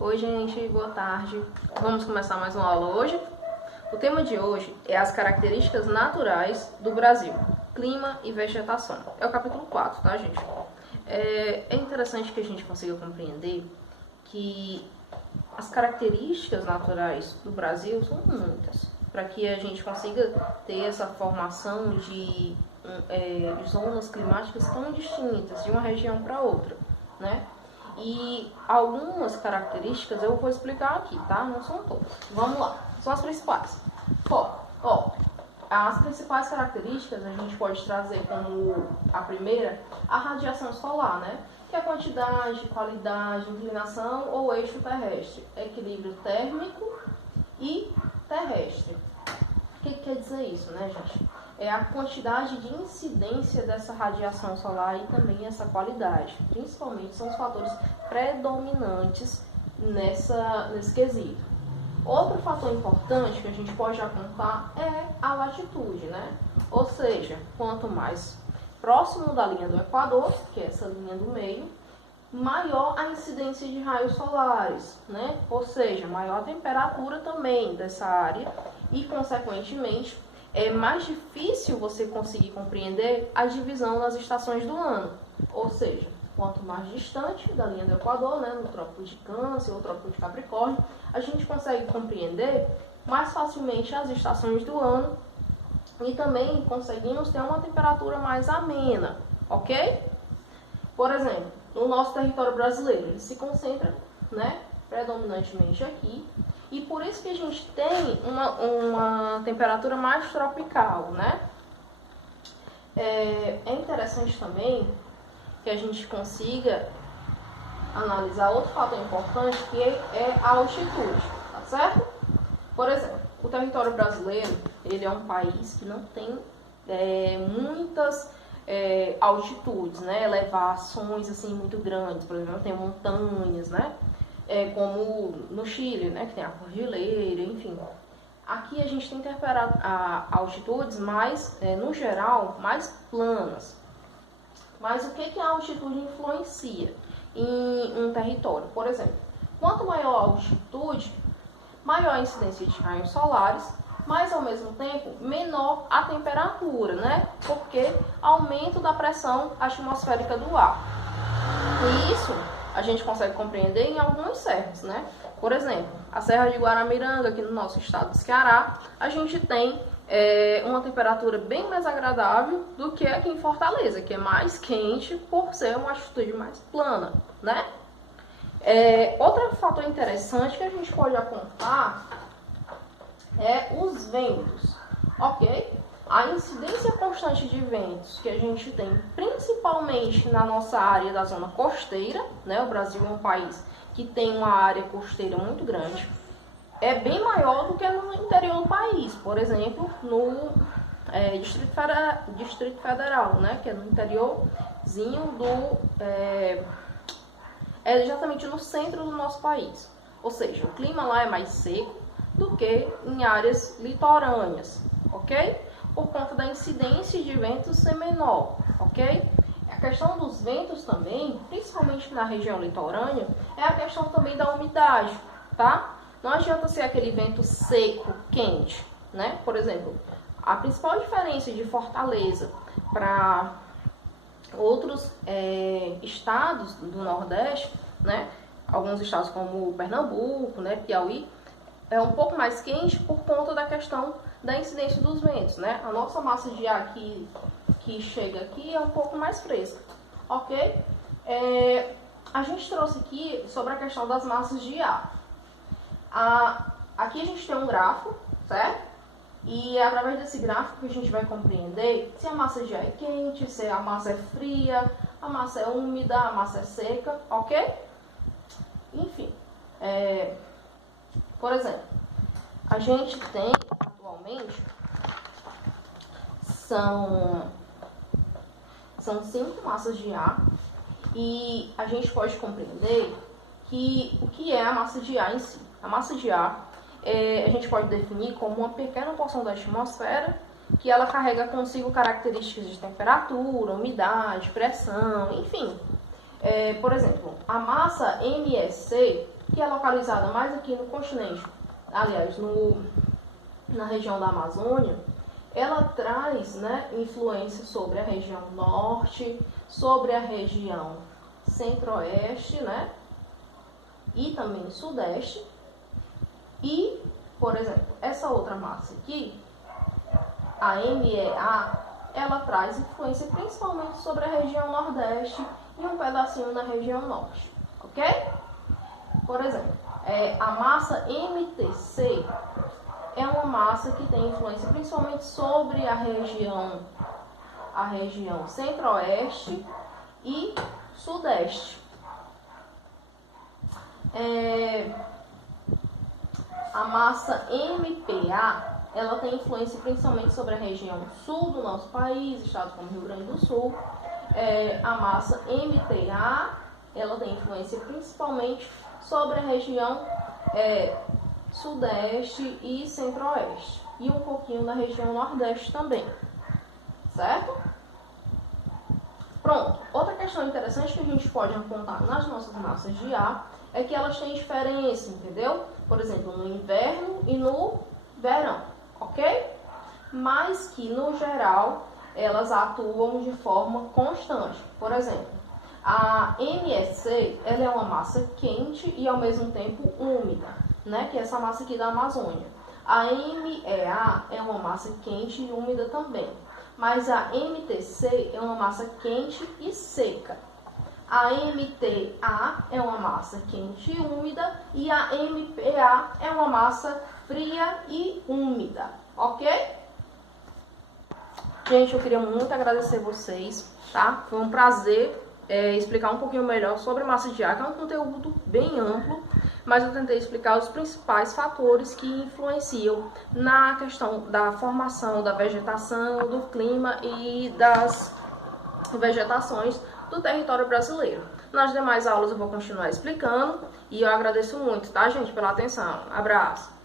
Oi, gente, boa tarde. Vamos começar mais uma aula hoje. O tema de hoje é as características naturais do Brasil, clima e vegetação. É o capítulo 4, tá, gente? É interessante que a gente consiga compreender que as características naturais do Brasil são muitas, para que a gente consiga ter essa formação de zonas climáticas tão distintas de uma região para outra, né? E algumas características eu vou explicar aqui, tá? Não são todas. Vamos lá. São as principais. As principais características a gente pode trazer como a primeira, a radiação solar, né? Que é a quantidade, qualidade, inclinação ou eixo terrestre, equilíbrio térmico e terrestre. O que quer dizer isso, né, gente? É a quantidade de incidência dessa radiação solar e também essa qualidade. Principalmente são os fatores predominantes nesse quesito. Outro fator importante que a gente pode apontar é a latitude, né? Ou seja, quanto mais próximo da linha do Equador, que é essa linha do meio, maior a incidência de raios solares, né? Ou seja, maior a temperatura também dessa área e, consequentemente, é mais difícil você conseguir compreender a divisão nas estações do ano. Ou seja, quanto mais distante da linha do Equador, né, no Trópico de Câncer ou Trópico de Capricórnio, a gente consegue compreender mais facilmente as estações do ano e também conseguimos ter uma temperatura mais amena, ok? Por exemplo, no nosso território brasileiro, ele se concentra, né, predominantemente aqui, e por isso que a gente tem uma temperatura mais tropical, né? É interessante também que a gente consiga analisar outro fator importante, que é a altitude, tá certo? Por exemplo, o território brasileiro, ele é um país que não tem muitas altitudes, né? Elevações assim muito grandes, por exemplo, tem montanhas, né? Como no Chile, né? Que tem a cordilheira, enfim. Aqui a gente tem altitudes mais, no geral, mais planas. Mas o que a altitude influencia em um território? Por exemplo, quanto maior a altitude, maior a incidência de raios solares, mas ao mesmo tempo menor a temperatura, né? Porque aumento da pressão atmosférica do ar. E isso a gente consegue compreender em algumas serras, né? Por exemplo, a Serra de Guaramiranga, aqui no nosso estado do Ceará, a gente tem uma temperatura bem mais agradável do que aqui em Fortaleza, que é mais quente por ser uma altitude mais plana, né? Outro fator interessante que a gente pode apontar é os ventos, ok? A incidência constante de ventos que a gente tem, principalmente na nossa área da zona costeira, né? O Brasil é um país que tem uma área costeira muito grande, é bem maior do que no interior do país, por exemplo, no Distrito Federal, né? Que é no interiorzinho exatamente no centro do nosso país. Ou seja, o clima lá é mais seco do que em áreas litorâneas, ok? Por conta da incidência de ventos ser menor, ok? A questão dos ventos também, principalmente na região litorânea, é a questão também da umidade, tá? Não adianta ser aquele vento seco, quente, né? Por exemplo, a principal diferença de Fortaleza para outros estados do Nordeste, né? Alguns estados como Pernambuco, né? Piauí, é um pouco mais quente por conta da questão da incidência dos ventos, né? A nossa massa de ar que chega aqui é um pouco mais fresca, ok? A gente trouxe aqui sobre a questão das massas de ar. Aqui a gente tem um gráfico, certo? E é através desse gráfico que a gente vai compreender se a massa de ar é quente, se a massa é fria, a massa é úmida, a massa é seca, ok? Enfim, por exemplo, a gente tem atualmente são 5 massas de ar e a gente pode compreender que o que é a massa de ar em si. A massa de ar a gente pode definir como uma pequena porção da atmosfera que ela carrega consigo características de temperatura, umidade, pressão, enfim. Por exemplo, a massa MSC que é localizada mais aqui no continente, aliás, na região da Amazônia, ela traz, né, influência sobre a região norte, sobre a região centro-oeste, né, e também sudeste. E, por exemplo, essa outra massa aqui, a MEA, ela traz influência principalmente sobre a região nordeste e um pedacinho na região norte, ok? Por exemplo, a massa MTC é uma massa que tem influência principalmente sobre a região centro-oeste e sudeste. A massa MPA, ela tem influência principalmente sobre a região sul do nosso país, estados como Rio Grande do Sul. A massa MTA, ela tem influência principalmente sobre a região sudeste e centro-oeste. E um pouquinho na região nordeste também. Certo? Pronto. Outra questão interessante que a gente pode apontar nas nossas massas de ar é que elas têm diferença, entendeu? Por exemplo, no inverno e no verão, ok? Mas que, no geral, elas atuam de forma constante. Por exemplo, a MSC, ela é uma massa quente e, ao mesmo tempo, úmida, né? Que é essa massa aqui da Amazônia. A MEA é uma massa quente e úmida também. Mas a MTC é uma massa quente e seca. A MTA é uma massa quente e úmida e a MPA é uma massa fria e úmida, ok? Gente, eu queria muito agradecer vocês, tá? Foi um prazer explicar um pouquinho melhor sobre massa de ar, que é um conteúdo bem amplo, mas eu tentei explicar os principais fatores que influenciam na questão da formação da vegetação, do clima e das vegetações do território brasileiro. Nas demais aulas eu vou continuar explicando e eu agradeço muito, tá, gente, pela atenção. Abraço!